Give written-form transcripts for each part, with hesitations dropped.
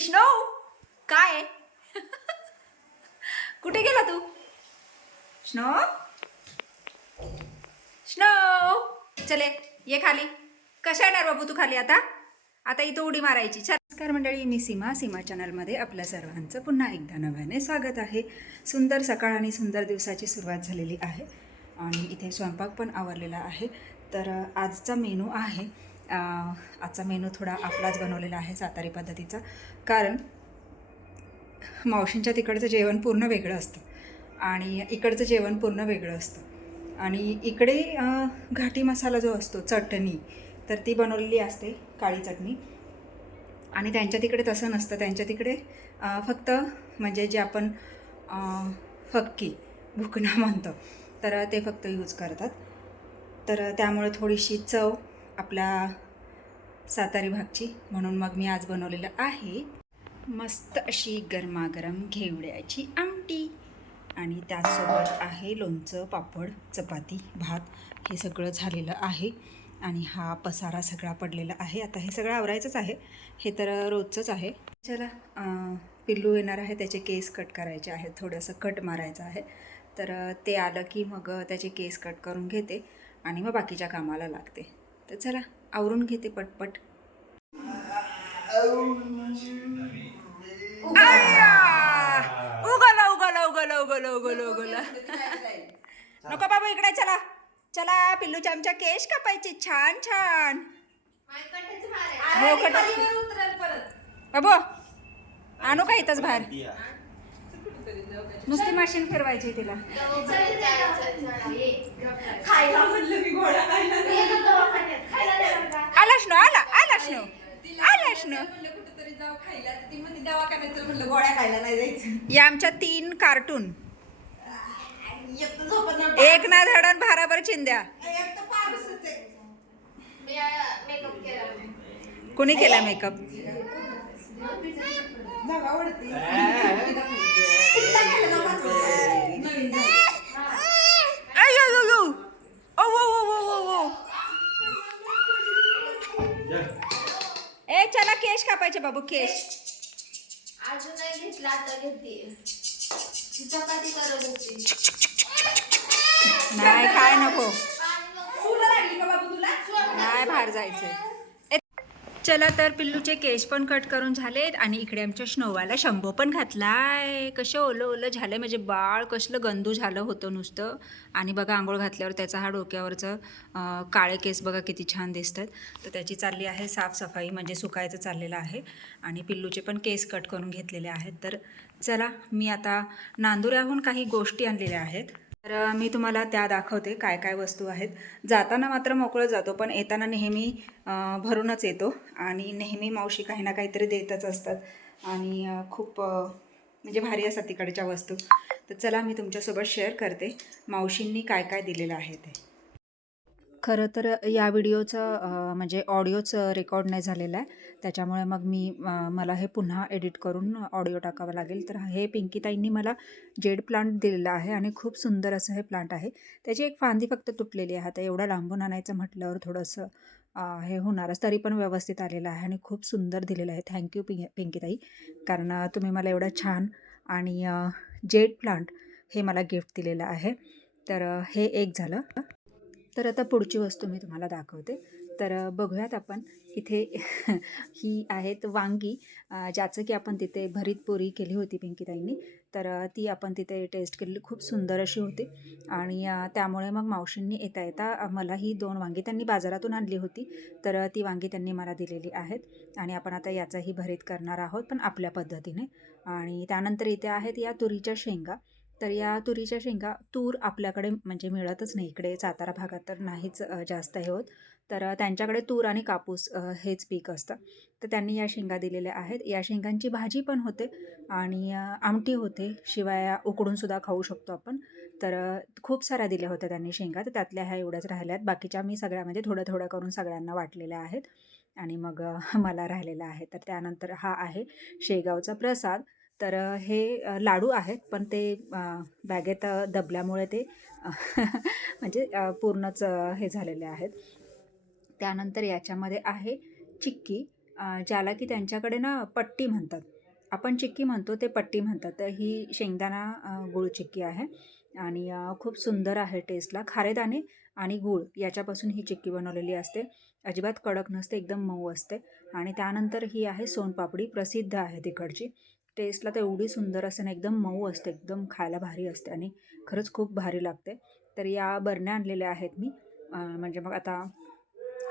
Snow काय कुठे गेला तू? स्नो स्नो चले ये खाली. कशा येणार बाबू तू खाली? आता इथं उडी मारायची. नमस्कार मंडळी, मी सीमा चॅनलमध्ये आपल्या सर्वांचं पुन्हा एकदा नव्याने स्वागत आहे. सुंदर सकाळ आणि सुंदर दिवसाची सुरुवात झालेली आहे आणि इथे स्वयंपाक पण आवरलेला आहे. तर आजचा मेनू आहे, आजचा मेनू थोडा आपलाच बनवलेला आहे, सातारी पद्धतीचा. कारण मावशींच्या तिकडचं जेवण पूर्ण वेगळं असतं आणि इकडचं जेवण पूर्ण वेगळं असतं. आणि इकडे घाटी मसाला जो असतो, चटणी, तर ती बनवलेली असते, काळी चटणी. आणि त्यांच्या तिकडे तसं नसतं. त्यांच्या तिकडे फक्त म्हणजे जे आपण फक्की भुकणा म्हणतो, तर ते फक्त यूज करतात. तर त्यामुळे थोडीशी चव आपल्या सातारी भागची, म्हणून मग मी आज बनवलेलं आहे मस्त अशी गरमागरम घेवड्याची आमटी. आणि त्याचसोबत आहे लोणचं, पापड, चपाती, भात, हे सगळं झालेलं आहे. आणि हा पसारा सगळा पडलेला आहे. आता हे सगळं आवरायचंच आहे, हे तर रोजचंच आहे. चला, पिल्लू येणार आहे, त्याचे केस कट करायचे आहेत, थोडंसं कट मारायचं आहे. तर ते आलं की मग त्याचे केस कट करून घेते आणि मग बाकीच्या कामाला लागते. तर चला आवरून घेते पटपट. उगला नको बाबू, इकडे चला चला. पिल्लूच्या आमच्या केश कापायचे छान छान. हो बाबू आणू का इथंच बाहेर? नुसती मशीन फिरवायची तिला. आलाश नो आलाश नो. या आमच्या 3 कार्टून, एक ना धडण भाराभर चिंध्या. कोणी केला मेकअप? ए चला केश कापायचे बाबू, केश. अजून नाही घेतला, आता घेते. चपाती करत होती. नाही काय नको, नाही बाहेर जायचंय. चला तर पिल्लूचे केश पण कट करून झालेत आणि इकडे आमच्या स्नोवाला शंभो पण घातलाय. कसं ओलं ओलं झालंय, म्हणजे बाळ कसलं गंदू झालं होतं नुसतं. आणि बघा आंघोळ घातल्यावर त्याचा हा डोक्यावरचं काळे केस बघा किती छान दिसतात. तर त्याची चालली आहे साफसफाई, म्हणजे सुकायचं चाललेलं आहे. आणि पिल्लूचे पण केस कट करून घेतलेले आहेत. तर चला, मी आता नांदुऱ्याहून काही गोष्टी आणलेल्या आहेत, तर मी तुम्हाला त्या दाखवते काय काय वस्तू आहेत. जाताना मात्र मोकळं जातो, पण येताना नेहमी भरूनच येतो. आणि नेहमी मावशी काही ना काहीतरी देतच असतात आणि खूप म्हणजे भारी असतात तिकडच्या वस्तू. तर चला मी तुमच्यासोबत शेअर करते मावशींनी काय काय दिलेलं आहे ते. खरं तर या व्हिडिओचं म्हणजे ऑडिओच रेकॉर्ड नाही झालेला आहे, त्याच्यामुळे मग मला हे पुन्हा एडिट करून ऑडिओ टाकावं लागेल. तर हे पिंकीताईंनी मला जेड प्लांट दिलेला आहे आणि खूप सुंदर असं हे प्लांट आहे. त्याची एक फांदी फक्त तुटलेली आहे. आता एवढं लांबून आणायचं म्हटल्यावर थोडंसं हे होणारच, तरी पण व्यवस्थित आलेलं आहे आणि खूप सुंदर दिलेलं आहे. थँक्यू पिंकीताई, कारण तुम्ही मला एवढं छान आणि जेड प्लांट हे मला गिफ्ट दिलेलं आहे. तर हे एक झालं. तर आता पुढची वस्तू मी तुम्हाला दाखवते. तर बघूयात आपण इथे ही आहेत वांगी, ज्याचं की आपण तिथे भरीत पुरी केली होती पिंकीताईंनी. तर ती आपण तिथे टेस्ट केलेली, खूप सुंदर अशी होती. आणि त्यामुळे मग मावशींनी येता येता मला ही 2 वांगी त्यांनी बाजारातून आणली होती, तर ती वांगी त्यांनी मला दिलेली आहेत. आणि आपण आता याचाही भरीत करणार आहोत, पण आपल्या पद्धतीने. आणि त्यानंतर इथे आहेत या तुरीच्या शेंगा. तर या तुरीच्या शेंगा, तूर आपल्याकडे म्हणजे मिळतच नाही इकडे, सातारा भागात तर नाहीच जास्त हे होत. तर त्यांच्याकडे तूर आणि कापूस हेच पीक असतं. तर त्यांनी या शेंगा दिलेल्या आहेत. या शेंगांची भाजी पण होते आणि आमटी होते, शिवाय उकडूनसुद्धा खाऊ शकतो आपण. तर खूप साऱ्या दिल्या होत्या त्यांनी शेंगा, तर त्यातल्या ह्या एवढ्याच राहिल्यात. बाकीच्या मी सगळ्या म्हणजे थोड्या थोड्या करून सगळ्यांना वाटलेल्या आहेत आणि मग मला राहिलेला आहे. तर त्यानंतर हा आहे शेगावचा प्रसाद. तर हे लाडू आहेत, पण ते बॅगेत दबल्यामुळे ते म्हणजे पूर्णच हे झालेले आहेत. त्यानंतर याच्यामध्ये आहे चिक्की, ज्याला की त्यांच्याकडे ना पट्टी म्हणतात. आपण चिक्की म्हणतो, ते पट्टी म्हणतात. तर ही शेंगदाणा गूळ चिक्की आहे आणि खूप सुंदर आहे टेस्टला. खारेदाणे आणि गूळ याच्यापासून ही चिक्की बनवलेली असते. अजिबात कडक नसते, एकदम मऊ असते. आणि त्यानंतर ही आहे सोनपापडी, प्रसिद्ध आहे तिकडची. टेस्टला तर एवढी सुंदर असते ना, एकदम मऊ असते, एकदम खायला भारी असते आणि खरंच खूप भारी लागते. तर या बरण्या आणलेल्या आहेत मी. म्हणजे मग आता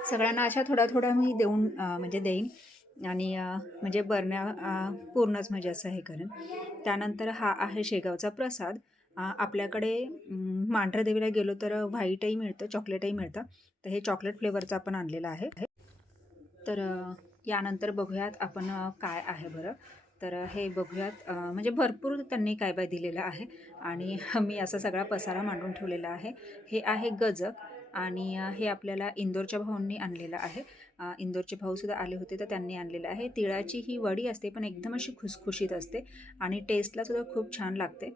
सगळ्यांना अशा थोड्या मी देऊन म्हणजे देईन आणि म्हणजे बरण्या पूर्णच म्हणजे असं हे करेन. त्यानंतर हा आहे शेगावचा प्रसाद. आपल्याकडे मांढरदेवीला गेलो तर व्हाईटही मिळतं, चॉकलेटही मिळतं. तर हे चॉकलेट फ्लेवरचं आपण आणलेलं आहे. तर यानंतर बघूयात आपण काय आहे बरं. तर हे बघूयात म्हणजे भरपूर त्यांनी काय दिलेलं आहे आणि मी असा सगळा पसारा मांडून ठेवलेला आहे. हे आहे गजक आणि हे आपल्याला इंदोरच्या भाऊंनी आणलेलं आहे. इंदोरचे भाऊसुद्धा आले होते तर त्यांनी आणलेलं आहे. तिळाची ही वडी असते पण एकदम अशी खुसखुशीत असते आणि टेस्टलासुद्धा खूप छान लागते.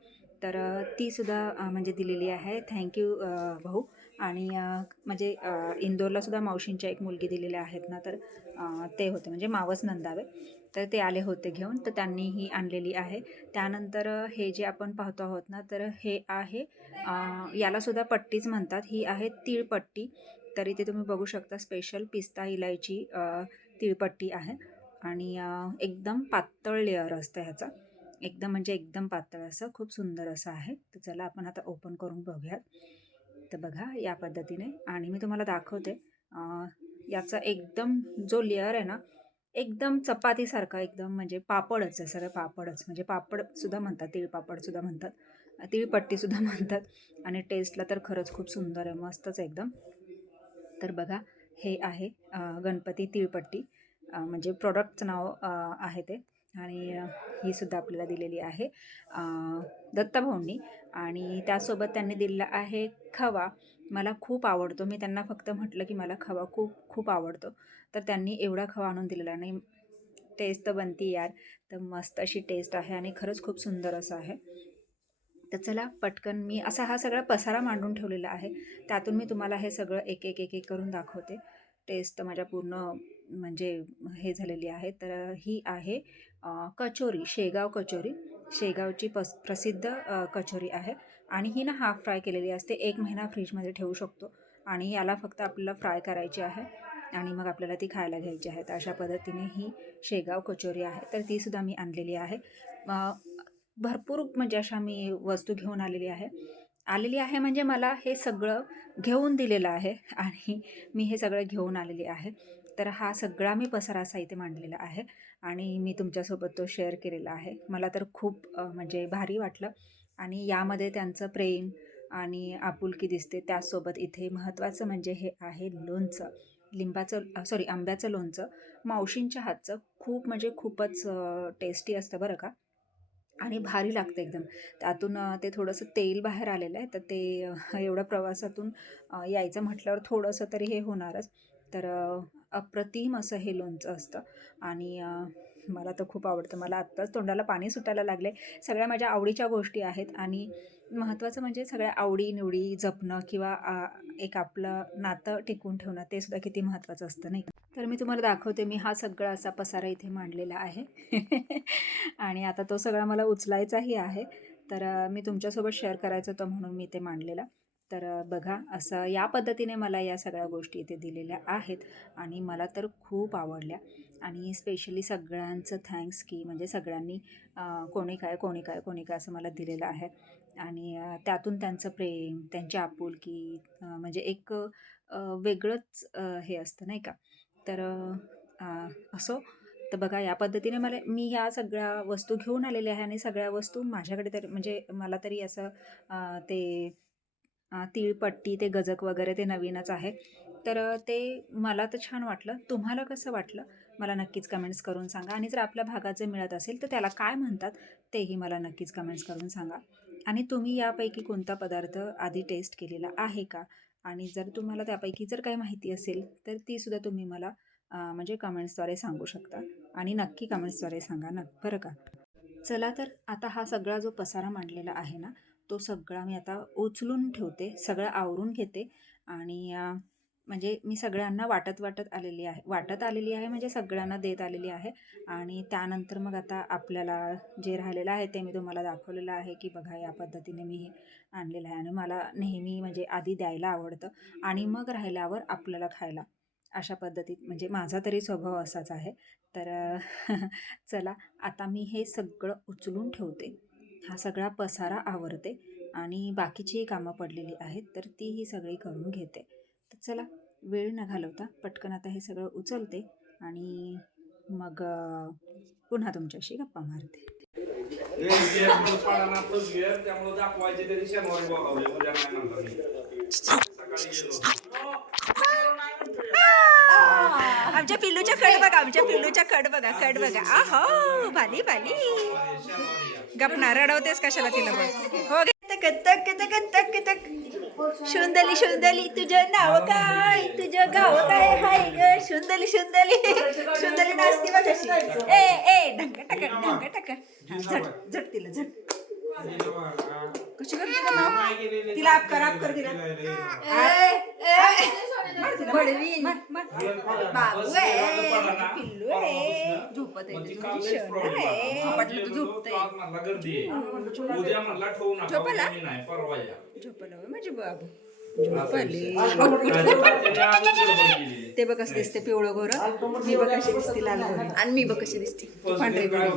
तर तीसुद्धा म्हणजे दिलेली आहे. थँक्यू भाऊ. आणि म्हणजे इंदोरलासुद्धा मावशींच्या एक मुलगी दिलेल्या आहेत ना, तर ते होते म्हणजे मावस नंदावे. तर ते आले होते घेऊन, तर त्यांनी ही आणलेली आहे. त्यानंतर हे जे आपण पाहतो आहोत ना, तर हे आहे यालासुद्धा पट्टीच म्हणतात. ही आहे तीळपट्टी. तर इथे तुम्ही बघू शकता स्पेशल पिस्ता इलायची तीळपट्टी आहे आणि एकदम पातळ लेअर असतं ह्याचा. एकदम म्हणजे एकदम पातळ असं खूप सुंदर असं आहे. तर चला आपण आता ओपन करून बघूयात. तर बघा या पद्धतीने आणि मी तुम्हाला दाखवते. याचा एकदम जो लेअर आहे ना, एकदम चपातीसारखा एकदम म्हणजे पापडच आहे, सगळं पापडच म्हणजे पापडसुद्धा म्हणतात, तीळपापडसुद्धा म्हणतात, तीळपट्टीसुद्धा म्हणतात आणि टेस्टला तर खरंच खूप सुंदर आहे, मस्तच एकदम. तर बघा हे आहे गणपती तीळपट्टी म्हणजे प्रॉडक्टचं नाव आहे ते आणि ही सुद्धा आपल्याला दिलेली आहे दत्ताभाऊंनी आणि त्यासोबत त्यांनी दिलेला आहे खवा. मला खूप आवडतो. मी त्यांना फक्त म्हटलं की मला खवा खूप खूप आवडतो. तर त्यांनी एवढा खवा आणून दिलेला नाही. टेस्ट तर बनती यार. तर मस्त अशी टेस्ट आहे आणि खरंच खूप सुंदर असं आहे. तर चला पटकन मी असा हा सगळा पसारा मांडून ठेवलेला आहे. त्यातून मी तुम्हाला हे सगळं एक करून दाखवते. टेस्ट तर माझ्या पूर्ण म्हणजे हे झालेली आहे. तर ही आहे कचोरी, शेगाव कचोरी. शेगावची प्रसिद्ध कचोरी आहे आणि ही ना हाफ फ्राय केलेली असते. 1 महिना फ्रीजमध्ये ठेवू शकतो आणि याला फक्त आपल्याला फ्राय करायची आहे आणि मग आपल्याला ती खायला घ्यायची आहे. तर अशा पद्धतीने ही शेगाव कचोरी आहे. तर तीसुद्धा मी आणलेली आहे. भरपूर म्हणजे अशा मी वस्तू घेऊन आलेली आहे म्हणजे मला हे सगळं घेऊन दिलेलं आहे आणि मी हे सगळं घेऊन आलेली आहे. तर हा सगळा मी पसारा असा इथे मांडलेला आहे आणि मी तुमच्यासोबत तो शेअर केलेला आहे. मला तर खूप म्हणजे भारी वाटलं आणि यामध्ये त्यांचं प्रेम आणि आपुलकी दिसते. त्याचसोबत इथे महत्त्वाचं म्हणजे हे आहे लोणचं. आंब्याचं लोणचं मावशींच्या हातचं खूप म्हणजे खूपच टेस्टी असतं बरं का आणि भारी लागतं एकदम. त्यातून ते थोडंसं तेल बाहेर आलेलं आहे, तर ते एवढ्या प्रवासातून यायचं म्हटल्यावर थोडंसं तरी हे होणारच. तर अप्रतिम असं हे लोणचं असतं आणि मला तर खूप आवडतं. मला आत्ताच तोंडाला पाणी सुटायला लागले. सगळ्या माझ्या आवडीच्या गोष्टी आहेत आणि महत्त्वाचं म्हणजे सगळ्या आवडी-निवडी जपणं किंवा एक आपलं नातं टिकवून ठेवणं ते सुद्धा किती महत्त्वाचं असतं नाही का? तर मी तुम्हाला दाखवते. मी हा सगळा असा पसारा इथे मांडलेला आहे आणि आता तो सगळा मला उचलायचाही आहे. तर मी तुमच्यासोबत शेअर करायचं होतं म्हणून मी ते मांडलेलं. तर बघा असं या पद्धतीने मला या सगळ्या गोष्टी इथे दिलेल्या आहेत आणि मला तर खूप आवडल्या आणि स्पेशली सगळ्यांचं थँक्स की म्हणजे सगळ्यांनी कोणी काय, कोणी काय, कोणी काय असं मला दिलेलं आहे आणि त्यातून त्यांचं प्रेम, त्यांची आपुलकी म्हणजे एक वेगळंच हे असतं नाही का? तर असो. तर बघा या पद्धतीने मी ह्या सगळ्या वस्तू घेऊन आलेल्या आहे आणि सगळ्या वस्तू माझ्याकडे तरी म्हणजे मला तरी असं ते तीळपट्टी, ते गजक वगैरे ते नवीनच आहे. तर ते मला तर छान वाटलं. तुम्हाला कसं वाटलं? मला नक्कीच कमेंट्स करून सांगा आणि जर आपल्या भागात जर मिळत असेल तर त्याला काय म्हणतात तेही मला नक्कीच कमेंट्स करून सांगा. आणि तुम्ही यापैकी कोणता पदार्थ आधी टेस्ट केलेला आहे का? आणि जर तुम्हाला त्यापैकी जर काही माहिती असेल तर तीसुद्धा तुम्ही मला म्हणजे कमेंट्सद्वारे सांगू शकता आणि नक्की कमेंट्सद्वारे सांगा बरं का. चला तर आता हा सगळा जो पसारा मांडलेला आहे ना, तो सगळा मी आता उचलून ठेवते, सगळं आवरून घेते आणि म्हणजे मी सगळ्यांना वाटत आलेली आहे म्हणजे सगळ्यांना देत आलेली आहे. आणि त्यानंतर मग आता आपल्याला जे राहिलेलं आहे ते मी तुम्हाला दाखवलेलं आहे की बघा या पद्धतीने मी हे आणलेलं आहे. आणि मला नेहमी म्हणजे आधी द्यायला आवडतं आणि मग राहिल्यावर आपल्याला खायला, अशा पद्धतीत म्हणजे माझा तरी स्वभाव असाच आहे. तर चला आता मी हे सगळं उचलून ठेवते, हा सगळा पसारा आवरते आणि बाकीची कामं पडलेली आहेत तर तीही सगळी करून घेते. तर चला वेळ न घालवता पटकन आता हे सगळं उचलते आणि मग पुन्हा तुमच्याशी गप्पा मारते. आमच्या पिल्लूच्या कड बघा आहो भाली भाली. गपना रडवतेस कशाला तिला बघ. हो तक तक तक तक तक. शुंदली तुझं नाव काय, तुझं गाव काय हाय ग शुंदली नाचती बघ कशी. ए ढंग टक हा, झट तिला झट. कशी करते का नाव तिला आप कर तिला. बडवीन बाबू आहे पिल्लू आहे झोपत आहे झोपला माझे बाबू ते बघ कसं दिसते पिवळं गोर. मी बघ कशी दिसते लाल गोरी आणि मी बघ कशी दिसते पांढरी गोरी.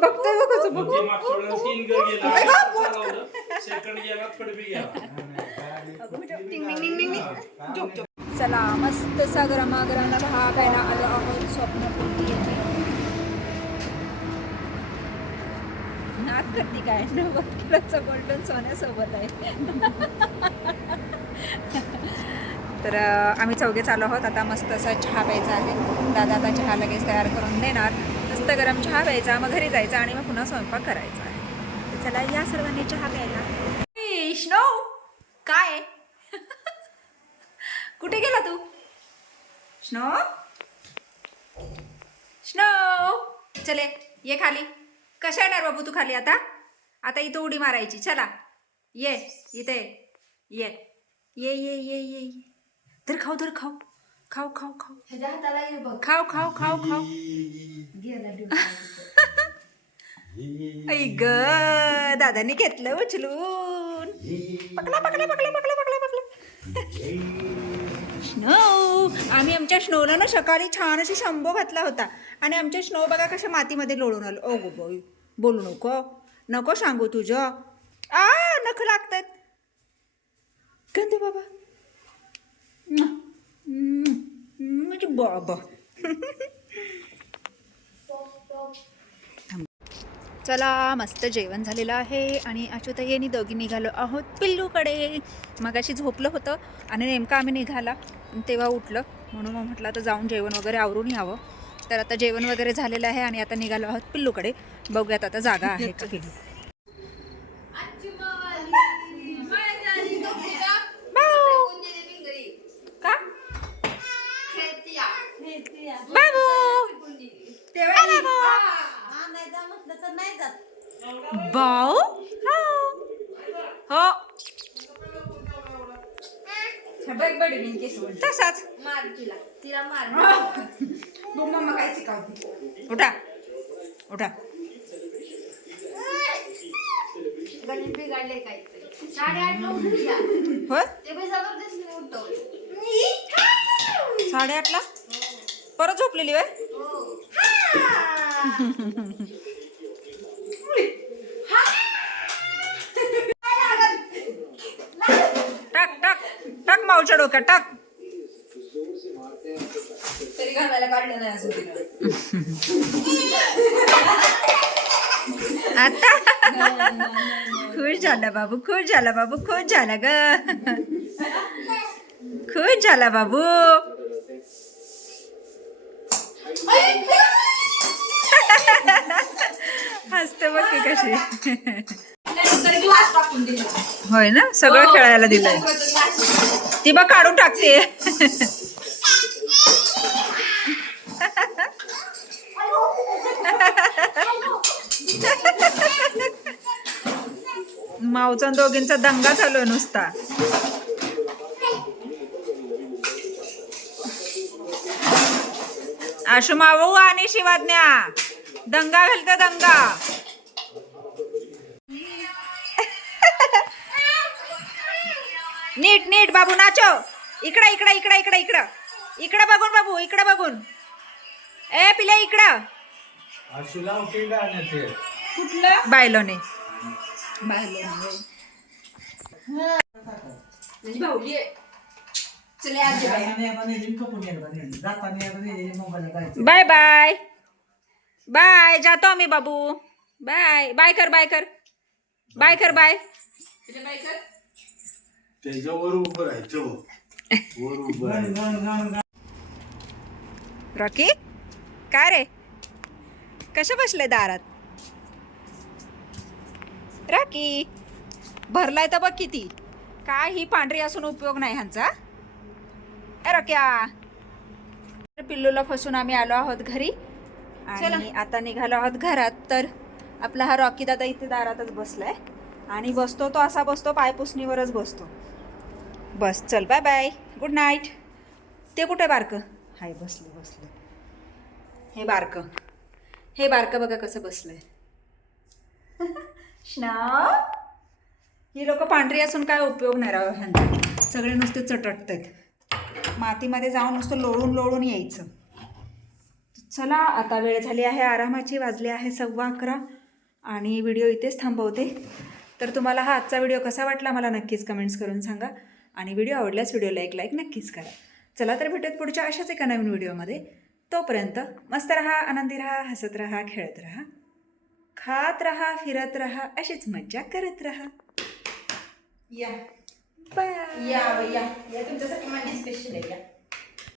बघतोय बघ चला मस्त सा गरमागरम चहा प्यायला आलो आहोत स्वप्नपूर्ती येथे. नाक करती काय 90 किलोचा गोल्डन सोन्यासोबत आहे. तर आम्ही चौघे चालू आहोत आता. मस्त असा चहा प्यायचा आहे. दादा आता चहा लगेच तयार करून देणार. मस्त गरम चहा प्यायचा मग घरी जायचा आणि मग पुन्हा स्वयंपाक करायचा आहे. तर चला या सर्वांनी चहा प्यायला. स्नो काय कुठे गेला तू स्नो चले ये खाली. कशा येणार बाबू तू खाली आता इथं उडी मारायची. चला ये इथे ये ये ये ये ये तर खाऊ ऐ ग दादाने घेतलं उचलून. पकला स्नो. आम्ही आमच्या स्नोला ना सकाळी छान अशी शंभो घातला होता आणि आमच्या स्नो बघा कशा मातीमध्ये लोळून आलो. ओ गो बाई बोलू नको सांगू तुझं. नख लागतात गंदे बाबा म्हणजे बाबा. चला मस्त जेवण झालेलं आहे आणि अच्युताईनी दोघी निघालो आहोत पिल्लूकडे. मगाशी झोपलं होतं आणि नेमकं आम्ही निघाला तेव्हा उठलं म्हणून मग म्हटलं आता जाऊन जेवण वगैरे आवरून यावं. तर आता जेवण वगैरे झालेलं आहे आणि आता निघालो आहोत पिल्लूकडे. बघूयात आता जागा आहे का पिल्लू. का बाऊ हो तसाच तिला मार मम्मा काय शिकावते. उठा गणित बिघडले काहीतरी. 8:30ला उठली या. हो ते पण जबरदस्ती उठवलं. 8:30ला परत झोपलेली वय. टाक मावच्या डोक्यात टाक. तरी घालायला काढलं नाही असं तिला. आता खुश झाला बाबू खुश झाला ग. खुश झाला बाबू. हसते बघ की कशी. होय ना सगळं खेळायला दिलंय. ती बघ काढून टाकते. मावचा दोघींचा दंगा चालू नुसता. आशु माऊ आणि शिवाज्ञा दंगा घालतो दंगा. नीट नीट बाबू नाचो. इकडं इकडं इकडं इकडं इकडं इकडं बघून बाबू इकडं बघून. ए पिल्या इकडं. कुठलं बायलोने म्हणजे भाऊली आहे. चले आजी बाई. Bye bye bye. जातो आम्ही बाबू. बाय बाय कर बाय कर बाय कर बाय. चले बाई कर. त्याच्यावर उभं राहायचं वर उभं राहायचं. रॉकी काय रे कशा बसले दारात. रॉकी भरलाय तर बघ किती. काय ही पांढरी असून उपयोग नाही ह्यांचा. ए रॉक्या. पिल्लूला फसून आम्ही आलो आहोत घरी आणि आता निघालो आहोत घरात. तर आपला हा रॉकी दादा इथे दारातच बसलाय आणि बसतो तो असा बसतो पायपुसणीवरच बसतो. बस चल बाय बाय गुड नाईट. ते कुठे बारकं हाय बसलं बसलं. हे बारकं बघा कसं बसलंय. श्नाव. ही लोक पांढरी असून काय उपयोग नाही राव ह्यांचा. सगळे नुसते चटटत आहेत. मातीमध्ये जाऊन नुसतं लोळून लोळून यायचं. चला आता वेळ झाली आहे आरामाची. वाजले आहे 11:15 आणि व्हिडिओ इथेच थांबवते. तर तुम्हाला हा आजचा व्हिडिओ कसा वाटला मला नक्कीच कमेंट्स करून सांगा आणि व्हिडिओ आवडल्यास व्हिडिओला एक लाईक नक्कीच करा. चला तर भेटूयात पुढच्या अशाच एका नवीन व्हिडिओमध्ये. तोपर्यंत मस्त रहा, आनंदी रहा, हसत रहा, खेळत रहा, खात रहा, फिरत रहा, अशीच मज्जा करत रहा. या बाय. या तुमच्यासाठी माझी स्पेशल आहे. या